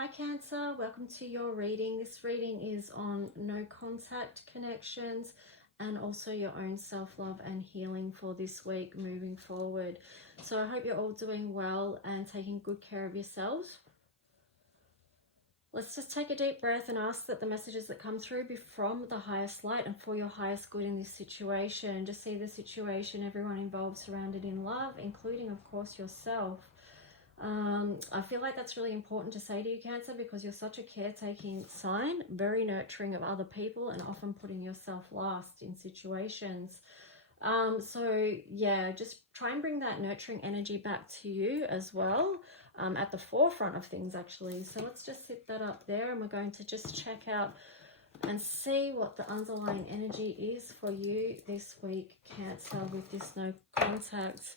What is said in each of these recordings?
Hi Cancer, welcome to your reading. This reading is on no contact connections and also your own self-love and healing for this week moving forward. So I hope you're all doing well and taking good care of yourselves. Let's just take a deep breath and ask that the messages that come through be from the highest light and for your highest good in this situation. Just see the situation, everyone involved, surrounded in love, including of course yourself. I feel like that's really important to say to you, Cancer, because you're such a caretaking sign, very nurturing of other people and often putting yourself last in situations. So yeah, just try and bring that nurturing energy back to you as well, at the forefront of things actually. So let's just sit that up there and we're going to just check out and see what the underlying energy is for you this week, Cancer, with this no contact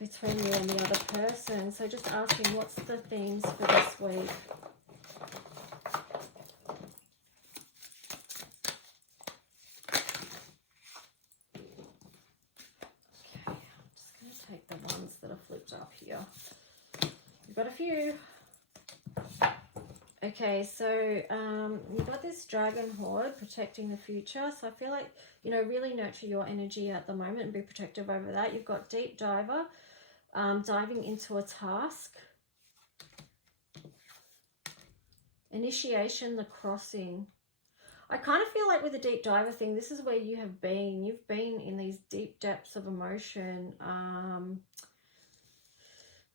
between you and the other person. So just asking, what's the themes for this week? Okay, I'm just going to take the ones that are flipped up here. We've got a few. Okay, so you've got this dragon horde protecting the future. So I feel like, you know, really nurture your energy at the moment and be protective over that. You've got deep diver, diving into a task. Initiation, the crossing. I kind of feel like with the deep diver thing, this is where you have been. You've been in these deep depths of emotion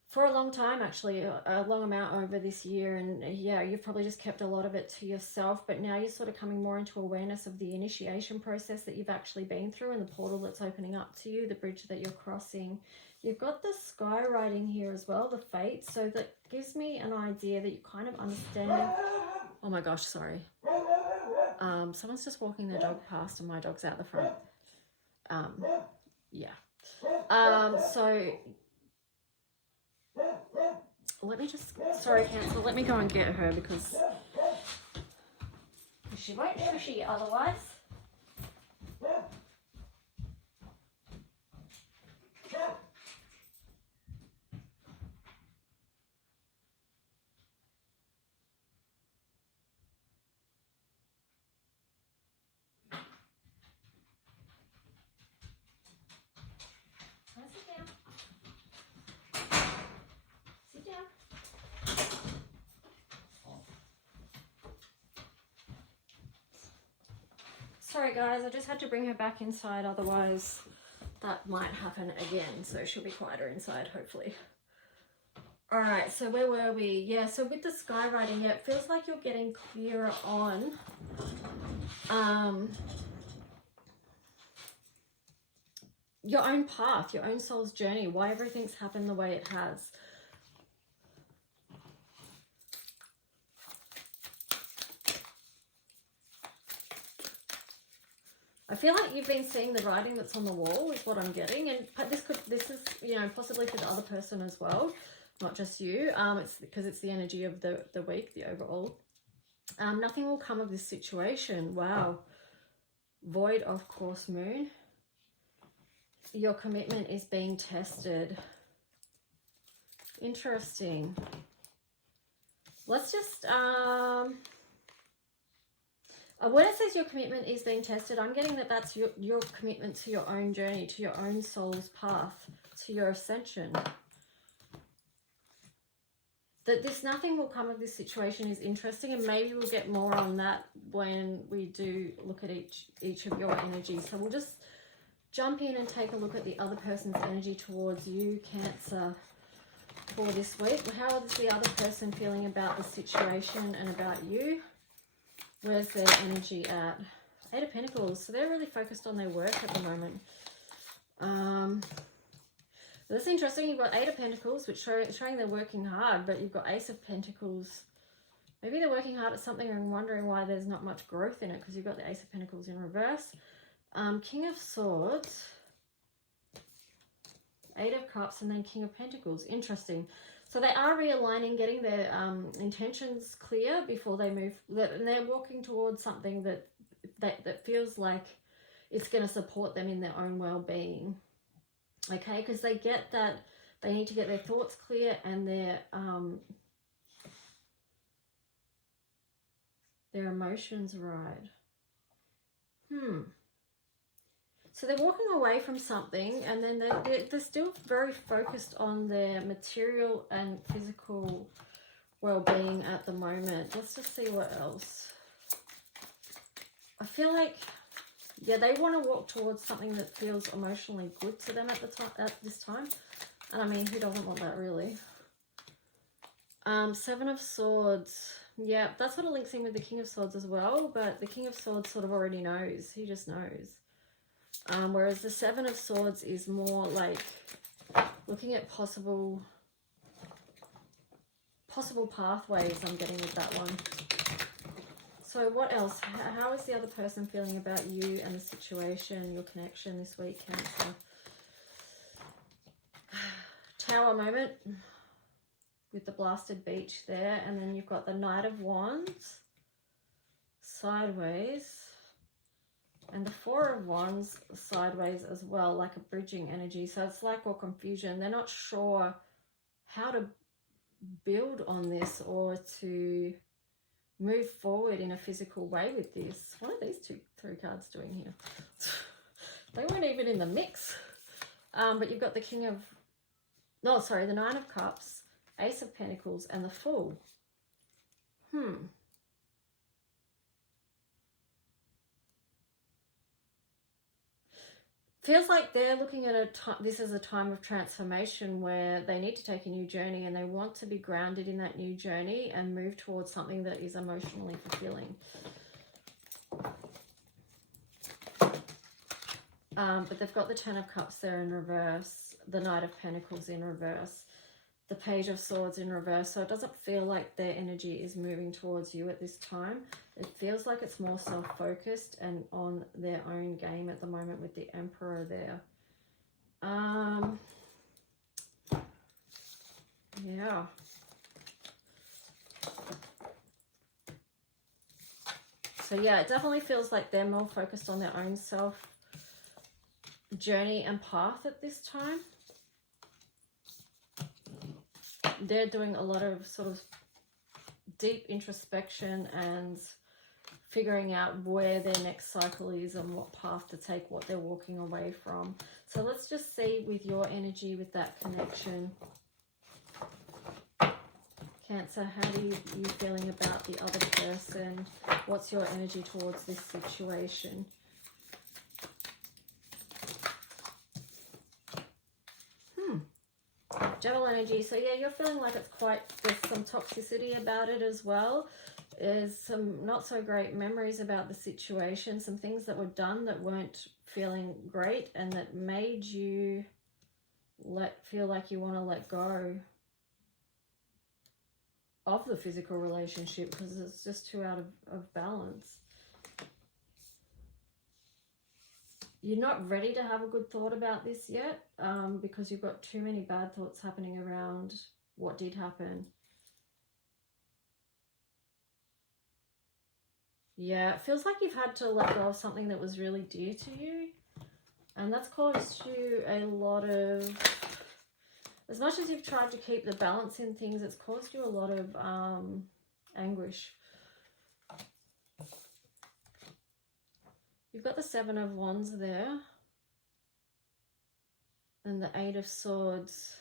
for a long time, actually, a long amount over this year. And yeah, you've probably just kept a lot of it to yourself, but now you're sort of coming more into awareness of the initiation process that you've actually been through and the portal that's opening up to you, the bridge that you're crossing. You've got the sky writing here as well, the fate. So that gives me an idea that you kind of understand. Oh my gosh, sorry. Someone's just walking their dog past and my dog's out the front. Yeah. So let me just, sorry Cancer, let me go and get her because she won't shushi otherwise. Sorry guys, I just had to bring her back inside, otherwise that might happen again. So she'll be quieter inside, hopefully. All right, so where were we? Yeah, so with the sky writing, yeah, it feels like you're getting clearer on your own path, your own soul's journey, why everything's happened the way it has. I feel like you've been seeing the writing that's on the wall is what I'm getting, and this is, you know, possibly for the other person as well, not just you. It's because it's the energy of the week, the overall. Nothing will come of this situation. Wow. Void of course moon. Your commitment is being tested. Interesting. Let's just when it says your commitment is being tested, I'm getting that that's your commitment to your own journey, to your own soul's path, to your ascension. That this nothing will come of this situation is interesting, and maybe we'll get more on that when we do look at each of your energies. So we'll just jump in and take a look at the other person's energy towards you, Cancer, for this week. How is the other person feeling about the situation and about you? Where's their energy at? Eight of Pentacles. So they're really focused on their work at the moment. That's interesting. You've got Eight of Pentacles, which showing they're working hard, but you've got Ace of Pentacles. Maybe they're working hard at something and wondering why there's not much growth in it, because you've got the Ace of Pentacles in reverse. King of Swords, Eight of Cups, and then King of Pentacles. Interesting. So they are realigning, getting their intentions clear before they move. And they're walking towards something that feels like it's going to support them in their own well-being. Okay, because they get that they need to get their thoughts clear and their their emotions right. So they're walking away from something, and then they're still very focused on their material and physical well-being at the moment. Let's just see what else. I feel like, yeah, they want to walk towards something that feels emotionally good to them at this time. And I mean, who doesn't want that, really? Seven of Swords. Yeah, that sort of links in with the King of Swords as well, but the King of Swords sort of already knows. He just knows. Whereas the Seven of Swords is more like looking at possible pathways, I'm getting with that one. So what else? How is the other person feeling about you and the situation, your connection this week, Cancer? Tower moment with the blasted beach there. And then you've got the Knight of Wands sideways. And the Four of Wands sideways as well, like a bridging energy. So it's like all confusion. They're not sure how to build on this or to move forward in a physical way with this. What are these three cards doing here? They weren't even in the mix. But you've got the the Nine of Cups, Ace of Pentacles, and the Fool. Feels like they're looking at this as a time of transformation where they need to take a new journey, and they want to be grounded in that new journey and move towards something that is emotionally fulfilling. But they've got the Ten of Cups there in reverse, the Knight of Pentacles in reverse, the Page of Swords in reverse. So it doesn't feel like their energy is moving towards you at this time. It feels like it's more self-focused and on their own game at the moment with the Emperor there. Yeah. So yeah, it definitely feels like they're more focused on their own self journey and path at this time. They're doing a lot of sort of deep introspection and figuring out where their next cycle is and what path to take, what they're walking away from. So let's just see with your energy with that connection. Cancer, how are you feeling about the other person? What's your energy towards this situation? Devil energy. So yeah, you're feeling like it's there's some toxicity about it as well. There's some not so great memories about the situation, some things that were done that weren't feeling great and that made you feel like you want to let go of the physical relationship because it's just too out of balance. You're not ready to have a good thought about this yet because you've got too many bad thoughts happening around what did happen. Yeah, it feels like you've had to let go of something that was really dear to you. And that's caused you a lot of... As much as you've tried to keep the balance in things, it's caused you a lot of anguish. You've got the Seven of Wands there. And the Eight of Swords.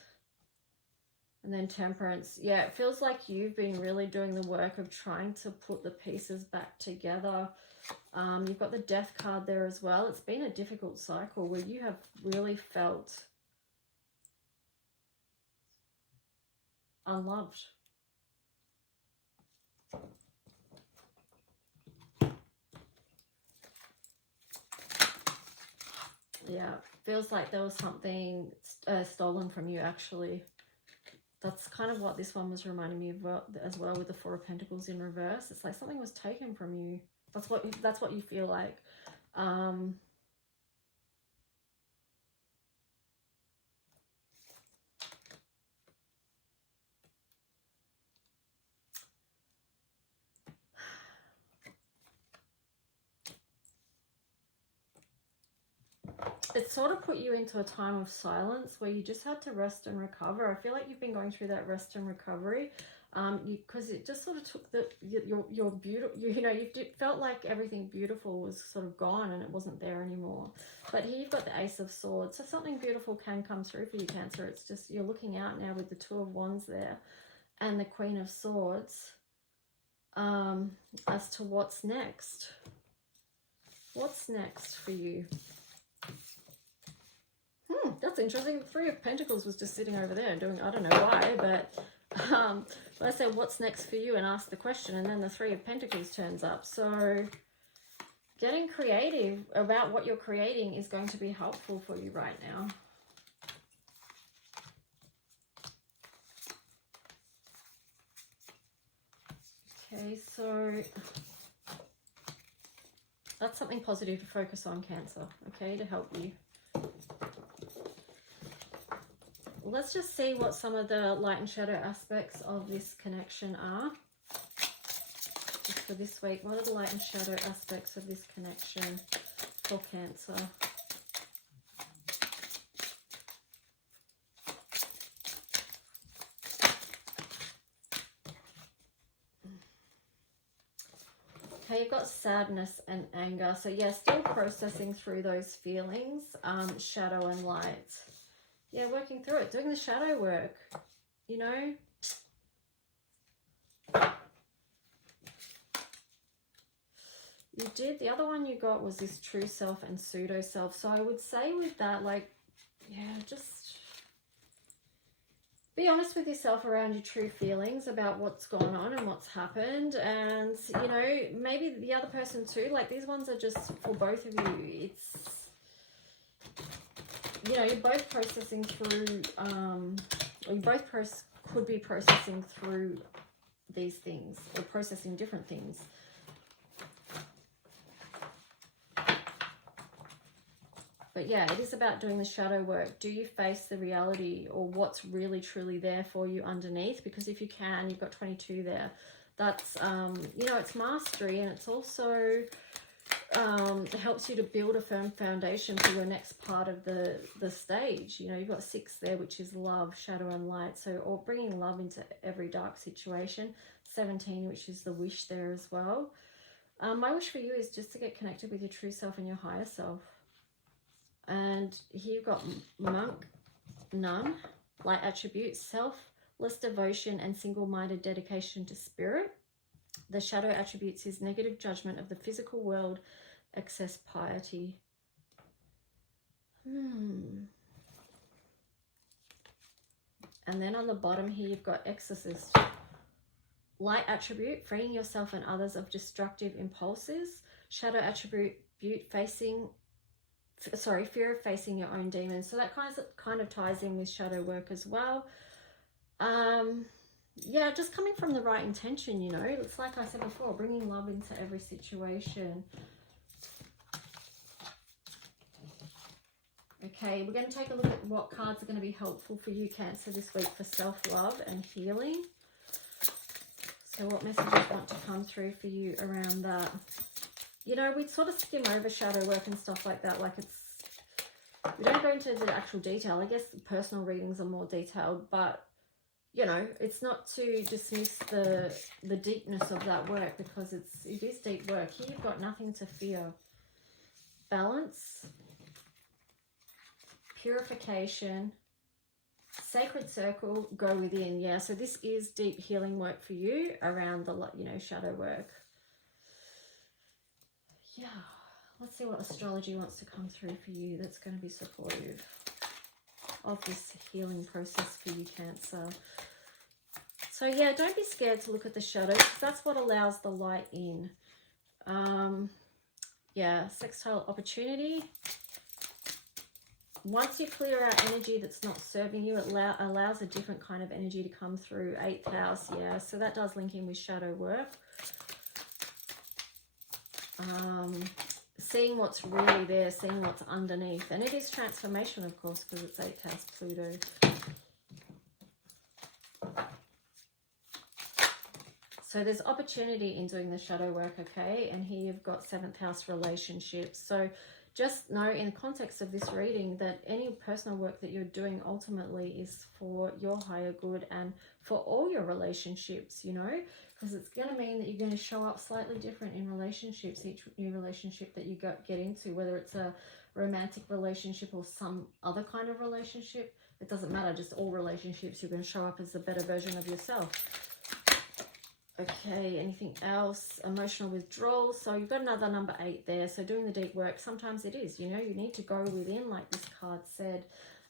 And then Temperance. Yeah, it feels like you've been really doing the work of trying to put the pieces back together. You've got the Death card there as well. It's been a difficult cycle where you have really felt unloved. Yeah, feels like there was something stolen from you, actually. That's kind of what this one was reminding me of as well, with the Four of Pentacles in reverse. It's like something was taken from you. That's what you feel like. it sort of put you into a time of silence where you just had to rest and recover. I feel like you've been going through that rest and recovery, because it just sort of took your beautiful, you know, you felt like everything beautiful was sort of gone and it wasn't there anymore. But here you've got the Ace of Swords, so something beautiful can come through for you, Cancer. It's just you're looking out now with the Two of Wands there and the Queen of Swords, as to what's next. What's next for you? That's interesting. The Three of Pentacles was just sitting over there doing, I don't know why, but I said what's next for you and ask the question, and then the Three of Pentacles turns up. So getting creative about what you're creating is going to be helpful for you right now. Okay, so that's something positive to focus on, Cancer, okay, to help you. Let's just see what some of the light and shadow aspects of this connection are. Just for this week, what are the light and shadow aspects of this connection for Cancer? Okay, you've got sadness and anger. So yeah, still processing through those feelings, shadow and light. Yeah, working through it, doing the shadow work, you know. You did. The other one you got was this true self and pseudo self. So I would say with that, like, yeah, just be honest with yourself around your true feelings about what's gone on and what's happened. And, you know, maybe the other person too, like these ones are just for both of you. It's, you know, you're both processing through, or you both could be processing through these things or processing different things. But yeah, it is about doing the shadow work. Do you face the reality or what's really truly there for you underneath? Because if you can, you've got 22 there. That's, you know, it's mastery, and it's also it helps you to build a firm foundation for your next part of the stage. You know, you've got 6 there, which is love, shadow and light. So, or bringing love into every dark situation. 17, which is the wish there as well. My wish for you is just to get connected with your true self and your higher self. And here you've got monk, nun, light attributes, selfless devotion and single-minded dedication to spirit. The shadow attributes is negative judgment of the physical world, excess piety. And then on the bottom here, you've got exorcist. Light attribute, freeing yourself and others of destructive impulses. Shadow attribute, fear of facing your own demons. So that kind of ties in with shadow work as well. Yeah, just coming from the right intention, you know. It's like I said before, bringing love into every situation. Okay, we're going to take a look at what cards are going to be helpful for you, Cancer, this week for self-love and healing. So what messages want to come through for you around that? You know, we sort of skim over shadow work and stuff like that. Like we don't go into the actual detail. I guess the personal readings are more detailed, but you know, it's not to dismiss the deepness of that work, because it is deep work. Here you've got nothing to fear. Balance, purification, sacred circle, go within. Yeah, so this is deep healing work for you around the, you know, shadow work. Yeah, let's see what astrology wants to come through for you that's going to be supportive of this healing process for you, Cancer. So yeah, don't be scared to look at the shadows. That's what allows the light in. Yeah, sextile opportunity. Once you clear out energy that's not serving you, it allows a different kind of energy to come through. 8th house, yeah, so that does link in with shadow work. Seeing what's really there, seeing what's underneath. And it is transformation, of course, because it's 8th house Pluto. So there's opportunity in doing the shadow work, okay? And here you've got 7th house relationships. So just know in the context of this reading that any personal work that you're doing ultimately is for your higher good and for all your relationships, you know, because it's going to mean that you're going to show up slightly different in relationships, each new relationship that you get into, whether it's a romantic relationship or some other kind of relationship. It doesn't matter, just all relationships, you're going to show up as a better version of yourself. Okay, anything else? Emotional withdrawal. So you've got another number 8 there. So doing the deep work, sometimes it is, you know, you need to go within, like this card said.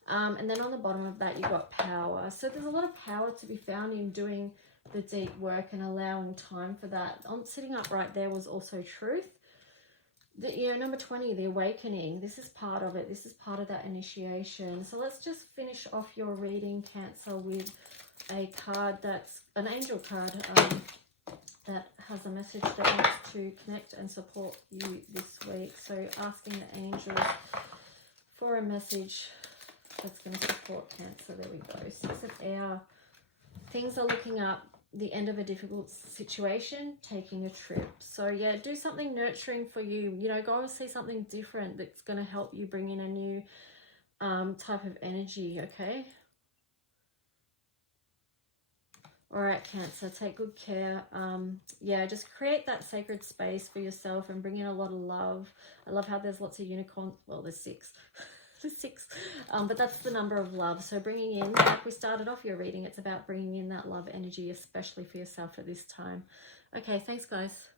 And then on the bottom of that, you've got power. So there's a lot of power to be found in doing the deep work and allowing time for that. Sitting up right there was also truth. You know, number 20, the awakening. This is part of it. This is part of that initiation. So let's just finish off your reading, Cancer, with a card that's an angel card that has a message that wants to connect and support you this week. So asking the angels for a message that's going to support Cancer. There we go. 6 of Air. Things are looking up. The end of a difficult situation, taking a trip. So yeah, do something nurturing for you. You know, go and see something different that's going to help you bring in a new type of energy, okay? All right, Cancer, take good care. Yeah, just create that sacred space for yourself and bring in a lot of love. I love how there's lots of unicorns. Well, there's 6. There's 6. But that's the number of love. So bringing in, like we started off your reading, it's about bringing in that love energy, especially for yourself at this time. Okay, thanks, guys.